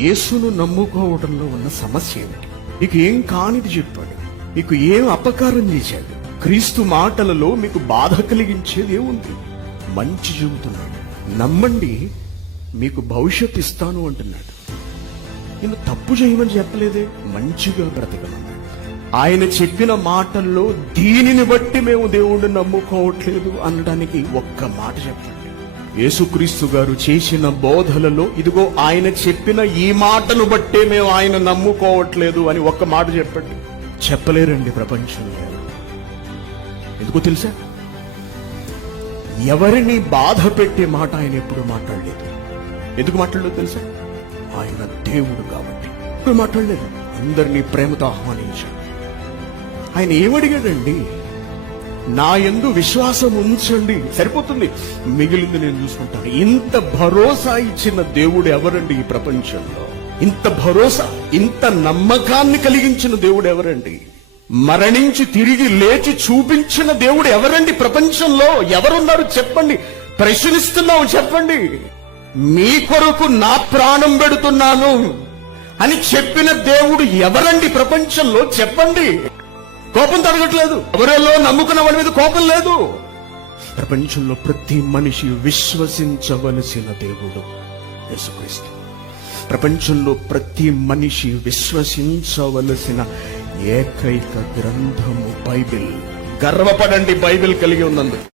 యేసును నమ్ముకోవడంలో ఉన్న సమస్య ఏమిటి? మీకు ఏం కానిది చెప్పాడు, మీకు ఏం అపకారం చేశాడు? క్రీస్తు మాటలలో మీకు బాధ కలిగించేది ఏముంది? మంచి చెబుతున్నాడు, నమ్మండి మీకు భవిష్యత్తు ఇస్తాను అంటున్నాడు. నేను తప్పు చేయమని చెప్పలేదే, మంచిగా బ్రతకమన్నాడు. ఆయన చెప్పిన మాటల్లో దీనిని బట్టి మేము దేవుణ్ణి నమ్ముకోవట్లేదు అనడానికి ఒక్క మాట చెప్పండి. యేసుక్రీస్తు గారు చేసిన బోధలలో ఇదిగో ఆయన చెప్పిన ఈ మాటను బట్టే మేము ఆయన నమ్ముకోవట్లేదు అని ఒక్క మాట చెప్పండి. చెప్పలేరండి ప్రపంచంలో. ఎందుకో తెలుసా? ఎవరిని బాధ పెట్టే మాట ఆయన ఎప్పుడు మాట్లాడలేదు. ఎందుకు మాట్లాడలేదు తెలుసా? ఆయన దేవుడు కాబట్టి ఇప్పుడు మాట్లాడలేదు. అందరినీ ప్రేమతో ఆహ్వానించాడు. ఆయన ఏమడిగాడండి? నా యందు విశ్వాసం ఉంచండి, సరిపోతుంది, మిగిలింది నేను చూసుకుంటాను. ఇంత భరోసా ఇచ్చిన దేవుడు ఎవరండి ఈ ప్రపంచంలో? ఇంత భరోసా, ఇంత నమ్మకాన్ని కలిగించిన దేవుడు ఎవరండి? మరణించి తిరిగి లేచి చూపించిన దేవుడు ఎవరండి ప్రపంచంలో? ఎవరున్నారు చెప్పండి? ప్రశ్నిస్తున్నావు చెప్పండి. మీ కొరకు నా ప్రాణం పెడుతున్నాను అని చెప్పిన దేవుడు ఎవరండి ప్రపంచంలో చెప్పండి? కోపం తరగట్లేదు. ఎవరెల్లో నమ్ముకున్న వాడి మీద కోపం లేదు. ప్రపంచంలో ప్రతి మనిషి విశ్వసించవలసిన దేవుడు యేసుక్రీస్తు. ప్రపంచంలో ప్రతి మనిషి విశ్వసించవలసిన ఏకైక గ్రంథము బైబిల్. గర్వపడండి బైబిల్ కలిగి ఉన్నందుకు.